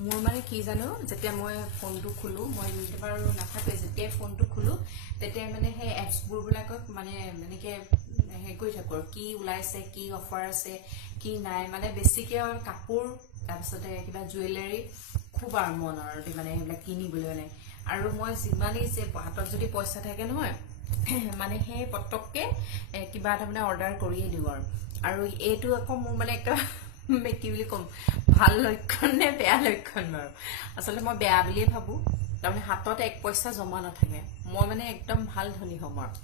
মোৰ মানে কি জানো যেতিয়া মই ফোনটো খুলো মই এবাৰ নাথাকে যেতিয়া ফোনটো খুলো তেতিয়া মানে সেই এপছবোৰ বিলাকক মানে এনেকে হে কৰি থাকো কি ওলাইছে কি অফাৰ আছে কি নাই মানে বেছিকে কাপোৰ তাৰপিছতে কিবা জুৱেলাৰী খুব আৰু মন আৰু মানে সেইবিলাক কিনিবলৈ মানে আৰু মই যিমানেই যে হাতত যদি পইচা থাকে নহয় মানে সেই পটককে কিবা এটা মানে অৰ্ডাৰ কৰিয়ে দিওঁ আৰু এইটো আকৌ মোৰ মানে একটা কি বুলি কম ভাল লক্ষণ নে বেয়া লক্ষণ বাৰু আচলতে মই বেয়া বুলিয়ে ভাবো তাৰমানে হাতত এক পইচা জমা নাথাকে মই মানে একদম ভাল ধনী হ'ম আৰু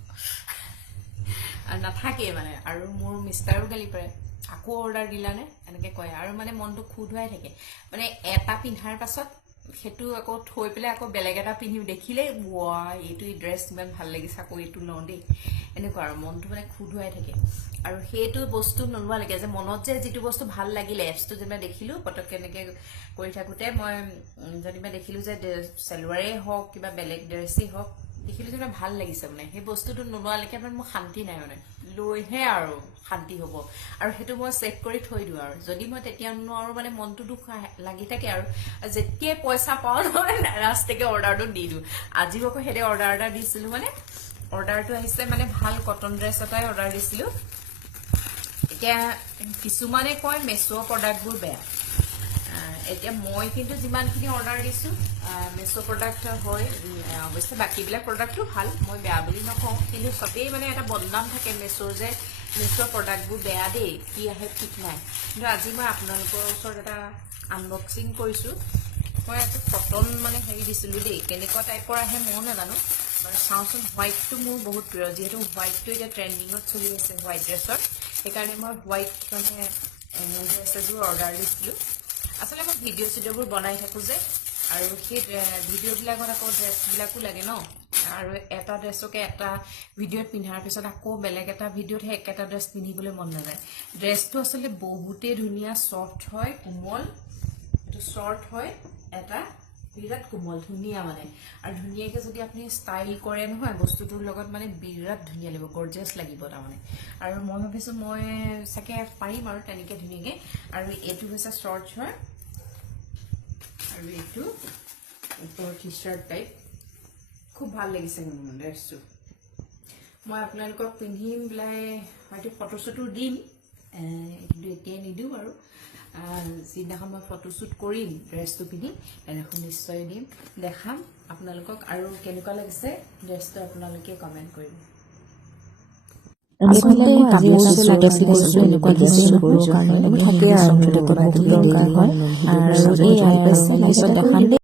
নাথাকে মানে আৰু মোৰ মিষ্টাৰো গালি পাৰে আকৌ অৰ্ডাৰ দিলানে এনেকে কয় আৰু মানে মনটো খুদুৱাই থাকে মানে এটা পিন্ধাৰ পাছত সেইটো আকৌ থৈ পেলাই আকৌ বেলেগ এটা পিন্ধিম দেখিলে ওৱা এইটো ড্ৰেছ ইমান ভাল লাগিছে আকৌ এইটো লওঁ দেই এনেকুৱা আৰু মনটো মানে খুদুৱাই থাকে আৰু সেইটো বস্তু নোলোৱা লাগে যে মনত যে যিটো বস্তু ভাল লাগিলে এপছটো যেনিবা দেখিলো পটককে এনেকে কৰি থাকোতে মই যেনিবা দেখিলো যে চেলুৱাৰে হওক কিবা বেলেগ ড্ৰেছেই হওক দেখিলো যেনিবা ভাল লাগিছে মানে সেই বস্তুটো নোলোৱালৈকে মানে মোৰ শান্তি নাই মানে লৈহে আৰু শান্তি হ'ব আৰু সেইটো মই চেক কৰি থৈ দিওঁ আৰু যদি মই তেতিয়া নোৱাৰো মানে মনটো দুখ লাগি থাকে আৰু যেতিয়া পইচা পাওঁ নহয় ৰাস্তাকে অৰ্ডাৰটো দি দিওঁ আজিও আকৌ হেৰে অৰ্ডাৰ এটা দিছিলো মানে অৰ্ডাৰটো আহিছে মানে ভাল কটন ড্ৰেছ এটাই অৰ্ডাৰ দিছিলো এতিয়া কিছুমানে কয় মেছো প্ৰডাক্টবোৰ বেয়া এতিয়া মই কিন্তু যিমানখিনি অৰ্ডাৰ দিছো মেছো প্ৰডাক্ট হয় অৱশ্যে বাকীবিলাক প্ৰডাক্টটো ভাল মই বেয়া বুলি নকওঁ কিন্তু সবেই মানে এটা বদনাম থাকে মেছোৰ যে মেছোৰ প্ৰডাক্টবোৰ বেয়া দেই কি আহে ঠিক নাই কিন্তু আজি মই আপোনালোকৰ ওচৰত এটা আনবক্সিং কৰিছো মই এটা কটন মানে হেৰি দিছিলো দেই কেনেকুৱা টাইপৰ আহে মই নাজানো চাওঁচোন হোৱাইটটো মোৰ বহুত প্ৰিয় যিহেতু হোৱাইটটো এতিয়া ট্ৰেণ্ডিঙত চলি আছে হোৱাইট ড্ৰেছৰ সেইকাৰণে মই হোৱাইট মানে ড্ৰেছ এযোৰ অৰ্ডাৰ দিছিলো আচলতে মই ভিডিঅ' চিডিঅ'বোৰ বনাই থাকো যে আৰু সেই ভিডিঅ'বিলাকত আকৌ ড্ৰেছবিলাকো লাগে ন আৰু এটা ড্ৰেছকে এটা ভিডিঅ'ত পিন্ধাৰ পিছত আকৌ বেলেগ এটা ভিডিঅ'তহে একেটা ড্ৰেছ পিন্ধিবলৈ মন নাযায় ড্ৰেছটো আচলতে বহুতেই ধুনীয়া ছফ্ট হয় কোমল এইটো শ্বৰ্ট হয় এটা বিৰাট কোমল ধুনীয়া মানে আৰু ধুনীয়াকে যদি আপুনি ষ্টাইল কৰে নহয় বস্তুটোৰ লগত মানে বিৰাট ধুনীয়া লাগিব গৰ্জিয়াছ লাগিব তাৰমানে আৰু মই ভাবিছো মই চাগে পাৰিম আৰু তেনেকে ধুনীয়াকে আৰু এইটো হৈছে শ্বৰ্টছ হয় আৰু এইটো ওপৰ টি-চাৰ্ট টাইপ খুব ভাল লাগিছে মোৰ ড্ৰেছটো মই আপোনালোকক পিন্ধিম পেলাই হয়তো ফটোশ্বুটো দিম কিন্তু এতিয়া নিদিওঁ আৰু যিদিনাখন মই ফটোশ্বুট কৰিম ড্ৰেছটো পিন্ধি সেইদিনাখন নিশ্চয় দিম দেখাম আপোনালোকক আৰু কেনেকুৱা লাগিছে ড্ৰেছটো আপোনালোকে কমেণ্ট কৰিব আচলতে কাপোৰ চিলোৱা এনেকুৱা ড্ৰেছ কাৰণে থাকে আৰু মুঠতে বহুত দৰকাৰ হয় আৰু এই আইপিএছ দেখাম